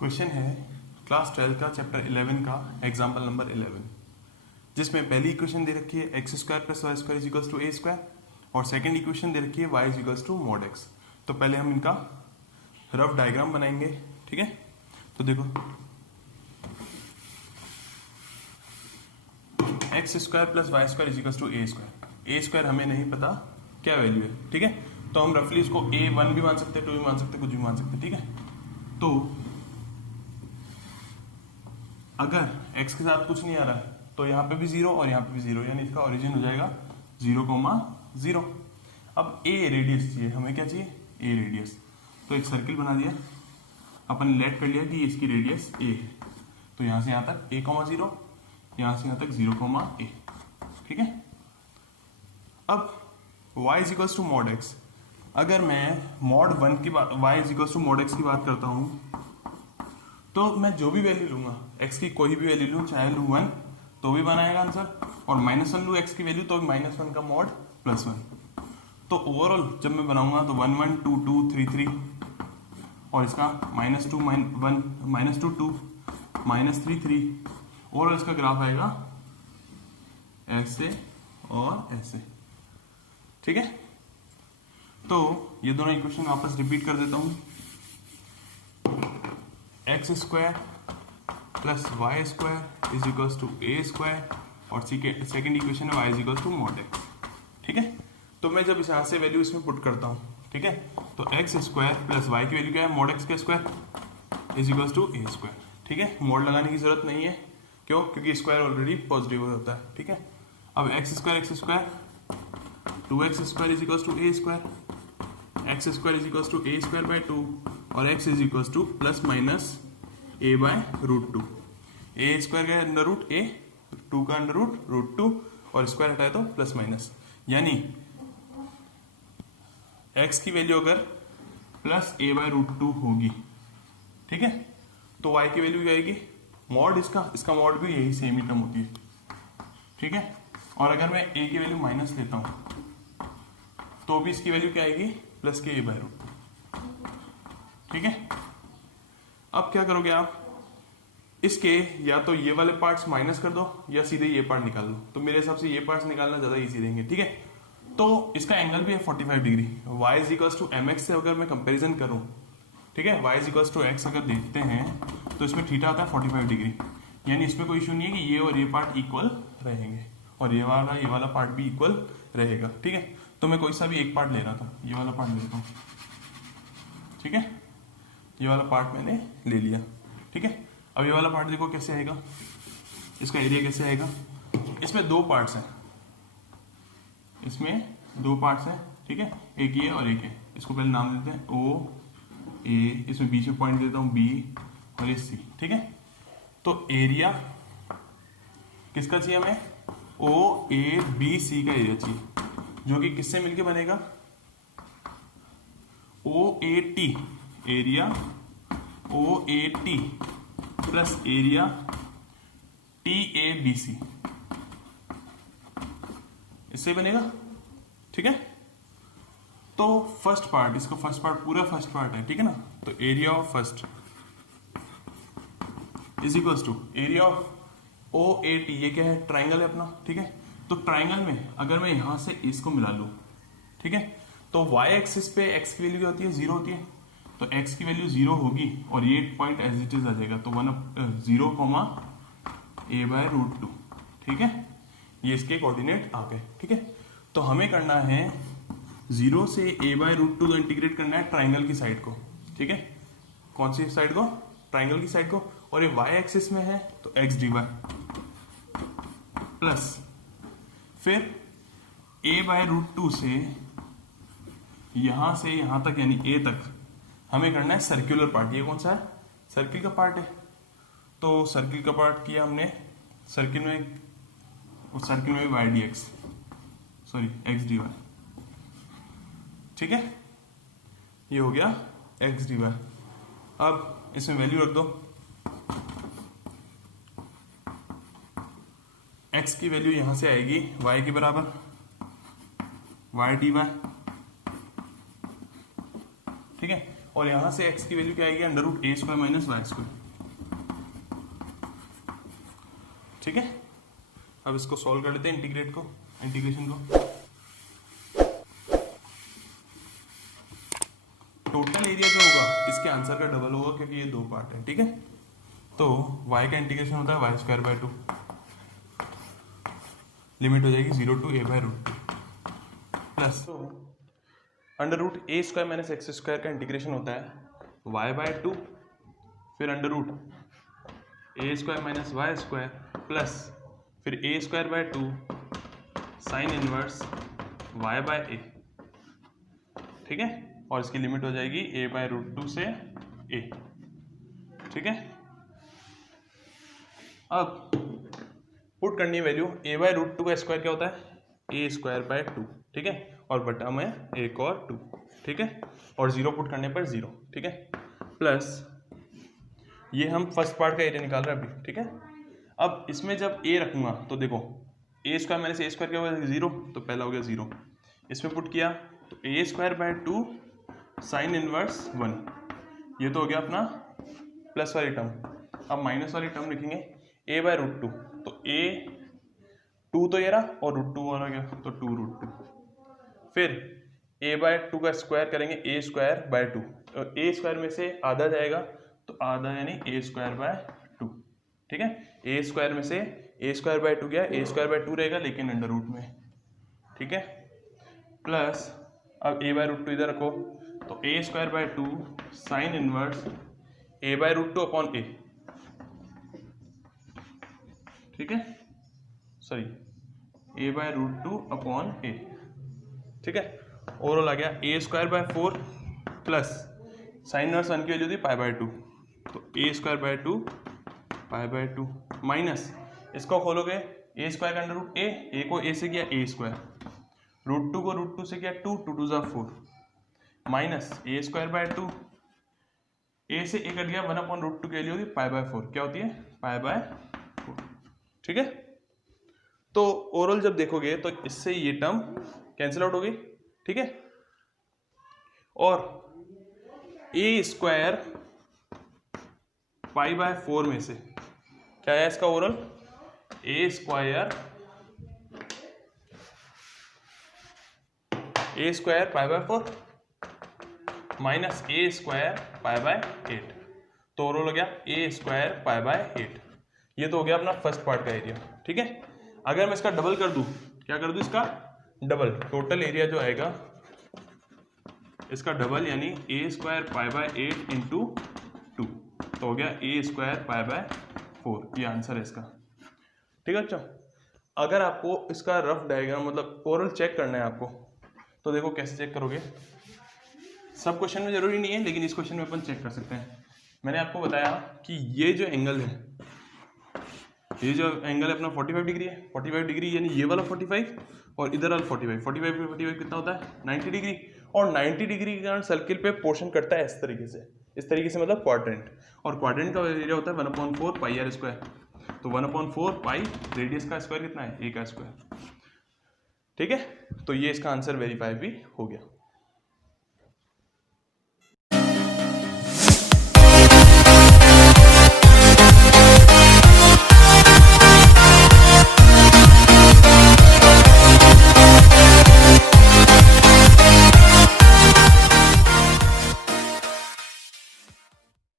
Question है class 12 का chapter 11 का एग्जाम्पल नंबर 11, जिसमें पहली इक्वेशन दे रखी है x square plus y square is equals to a square और सेकंड इक्वेशन दे रखी है y is equals to mod x. तो पहले हम इनका रफ डायग्राम बनाएंगे, ठीक है। तो देखो x square plus y square is equals to a square. A square हमें नहीं पता क्या वैल्यू है, ठीक है। तो हम रफली इसको A1 भी मान सकते हैं, 2 भी मान सकते हैं, कुछ भी मान सकते हैं, ठीक है। तो अगर x के साथ कुछ नहीं आ रहा है तो यहाँ पे भी 0 और यहाँ पे भी 0, यानी इसका ओरिजिन हो जाएगा 0,0। अब a रेडियस चाहिए हमें, क्या चाहिए a रेडियस। तो एक सर्किल बना दिया, अपन लेट कर लिया कि इसकी रेडियस a है। तो यहाँ से यहाँ तक a,0, यहाँ से यहाँ तक 0,a, ठीक है। अब y is equals to mod x. अगर मैं मॉड 1 की बात, y is equals to mod x की बात करता हूँ, तो मैं जो भी वैल्यू लूंगा x की, कोई भी वैल्यू लूँ, चाहे लूँ 1 तो भी बनाएगा आंसर, और -1 लूँ x की वैल्यू तो -1 का मॉड +1। तो ओवरऑल जब मैं बनाऊंगा तो 1 1 2 2 3 3 और इसका -2 1 -2 2 -3 3, ओवरऑल इसका ग्राफ आएगा ऐसे और ऐसे, ठीक है। तो ये दोनों इक्वेशन वापस रिपीट कर देता हूं। X square plus y square is equals to a square और सेकेंड इक्वेशन है y is equals to mod x, ठीक है। तो मैं जब यहाँ से वैल्यू इसमें पुट करता हूँ, ठीक है, तो एक्स स्क्वायर प्लस वाई की वैल्यू क्या है, मॉड एक्स का square is equals to a square, ठीक है। मॉड लगाने की जरूरत नहीं है, क्यों, क्योंकि स्क्वायर ऑलरेडी पॉजिटिव होता है, ठीक है। अब x square 2x square is equals to a square, x square is equals to a square by 2 और x is equals to plus minus a by √2। A square का अंडर रूट a, 2 का under root √2 और square हटाए तो plus minus, यानी x की value अगर plus a by √2 होगी, ठीक है, तो y की वैल्यू क्या आएगी, मॉड इसका मॉड भी यही सेम ही टर्म होती है, ठीक है। और अगर मैं a की वैल्यू माइनस लेता हूं तो भी इसकी वैल्यू क्या आएगी, प्लस के a बाय √2, ठीक है। अब क्या करोगे आप, इसके या तो ये वाले पार्ट्स माइनस कर दो या सीधे ये पार्ट निकाल लो। तो मेरे हिसाब से ये पार्ट्स निकालना ज्यादा इजी रहेंगे, ठीक है। तो इसका एंगल भी है 45 degree. y is equals to mx से अगर मैं कंपैरिजन करूं, ठीक है, y is equals to x अगर देखते हैं तो इसमें थीटा आता है 45 डिग्री, यानी इसमें कोई इशू नहीं है कि ये और ये पार्ट इक्वल रहेंगे और ये वाला पार्ट भी इक्वल रहेगा, ठीक है। तो मैं कोई सा भी एक पार्ट ले रहा था, ये वाला पार्ट लेता हूं, ठीक है, ये वाला पार्ट मैंने ले लिया, ठीक है। अब ये वाला पार्ट देखो कैसे आएगा, इसका एरिया कैसे आएगा। इसमें 2 पार्ट्स हैं, इसमें 2 पार्ट्स हैं, ठीक है, एक ये और एक ये। इसको पहले नाम देते हैं O A, इसमें बीच में पॉइंट देता हूं B और ये C, ठीक है। तो एरिया किसका चाहिए हमें, OABC का एरिया चाहिए, जो कि किससे मिलके बनेगा, OAT area OAT plus area TABC, इससे बनेगा, ठीक है। तो फर्स्ट पार्ट, इसका फर्स्ट पार्ट पूरा फर्स्ट पार्ट है, ठीक है ना। तो area of first is equals to area of OAT, ये क्या है, ट्राइंगल है अपना, ठीक है। तो ट्राइंगल में अगर मैं यहां से इसको मिला लूं, ठीक है, तो y एक्सिस पे x की वैल्यू क्या होती है, 0 होती है। तो x की वैल्यू 0 होगी और ये पॉइंट एज इट इज आ जाएगा, तो 0, a बाय √2, ठीक है। ये इसके कोऑर्डिनेट आ गए, ठीक है। तो हमें करना है 0 से a बाय √2 को इंटीग्रेट करना है ट्राइंगल की साइड को, ठीक है। कौन सी साइड को, ट्राइंगल की साइड को, और ये y एक्सिस में है तो x dy प्लस फिर a बाय √2 से यहां तक यानी a तक हमें करना है सर्कुलर पार्ट। ये कौन सा है, सर्किल का पार्ट है। तो सर्किल का पार्ट किया हमने, सर्किल में भी y dx, sorry x dy, ठीक है, ये हो गया x dy। अब इसमें वैल्यू रख दो, x की वैल्यू यहां से आएगी y के बराबर y dy, ठीक है। और यहां से x की वैल्यू क्या आएगी, under root A square minus Y square. ठीक है, अब इसको सॉल्व कर लेते हैं, इंटीग्रेशन को। टोटल एरिया जो होगा इसके आंसर का डबल होगा क्योंकि ये दो पार्ट है। ठीक है, तो y का इंटीग्रेशन होता है वाई स्क्वायर बाय 2, लिमिट हो जाएगी 0 to a by root 2 plus under root A square minus X square का इंटीग्रेशन होता है y बाय 2, फिर under root A square minus Y square plus फिर A square by 2 sine inverse y by A. ठीक है, और इसकी limit हो जाएगी a बाय रूट 2 से a। ठीक है, अब पुट करनी है वैल्यू, a बाय रूट 2 का स्क्वायर क्या होता है, a स्क्वायर बाय 2। ठीक है, और बटा में 1 और 2। ठीक है, और 0 पुट करने पर 0। ठीक है, प्लस ये हम फर्स्ट पार्ट का एरिया निकाल रहे हैं अभी। ठीक है, अब इसमें जब a रखूंगा तो देखो a square minus A square क्या होगा, 0, तो पहला हो गया 0। इसमें पुट किया तो a square by 2 sine inverse 1, ये तो हो गया अपना प्लस वाली टर्म। अब माइनस वाली टर्म लिखेंगे a बाय रूट 2, तो a 2 तो ये रहा और रूट 2 वाला गया तो 2 रूट 2। फिर a बाय 2 का स्क्वायर करेंगे a स्क्वायर बाय 2, तो a स्क्वायर में से आधा जाएगा तो आधा यानी a स्क्वायर बाय 2। ठीक है, a स्क्वायर में से a स्क्वायर बाय 2 गया, a स्क्वायर बाय 2 रहेगा लेकिन अंडर रूट में। ठीक है, प्लस अब a बाय रूट 2 इधर रखो तो a square by 2 sine inverse a by root 2 upon a। ठीक है, sorry a by root 2 upon a। ठीक है, ओवरऑल आ गया a square by 4 plus sine inverse 1 की वैल्यू थी पाई बाय 2, तो a square by 2 pi by 2 minus इसको खोलोगे a स्क्वायर का अंडर रूट a को a से किया a स्क्वायर, रूट 2 को रूट 2 से किया 2, 2 2 जा 4 minus a square by 2, a से a कट गया 1 अपॉन रूट 2 की वैल्यू होती है पाई बाय 4, क्या होती है पाई बाय 4। ठीक है, तो ओवरऑल जब देखोगे तो इससे ये टर्म कैंसिल आउट हो गई। ठीक है, और a स्क्वायर पाई बाय 4 में से क्या है इसका overall, a square pi by 4 minus a square pi by 8, तो ओवरऑल हो गया a स्क्वायर पाई बाय 8। ये तो हो गया अपना फर्स्ट पार्ट का एरिया। ठीक है, अगर मैं इसका डबल कर दूं, क्या कर दूं इसका डबल, टोटल एरिया जो आएगा इसका डबल यानी a square pi by 8 into 2, तो हो गया a स्क्वायर पाई बाय 4, ये आंसर है इसका। ठीक है, अच्छा अगर आपको इसका रफ डायग्राम मतलब ओवरऑल चेक करना है आपको, तो देखो कैसे चेक करोगे। सब क्वेश्चन में जरूरी नहीं है लेकिन इस क्वेश्चन में अपन चेक कर सकते हैं। मैंने आपको बताया कि ये जो एंगल है, ये जो एंगल है अपना 45 डिग्री है, 45 डिग्री यानी ये वाला 45 और इधर वाला 45, 45 कितना होता है 90 डिग्री, और 90 डिग्री के कारण सर्किल पे पोर्शन करता है इस तरीके से मतलब क्वाड्रेंट, और क्वाड्रेंट का एरिया होता है 1/4 पाई आर स्क्वायर, तो 1/4 पाई रेडियस का स्क्वायर कितना है a का स्क्वायर। ठीक है, तो ये इसका आंसर वेरीफाई भी हो गया।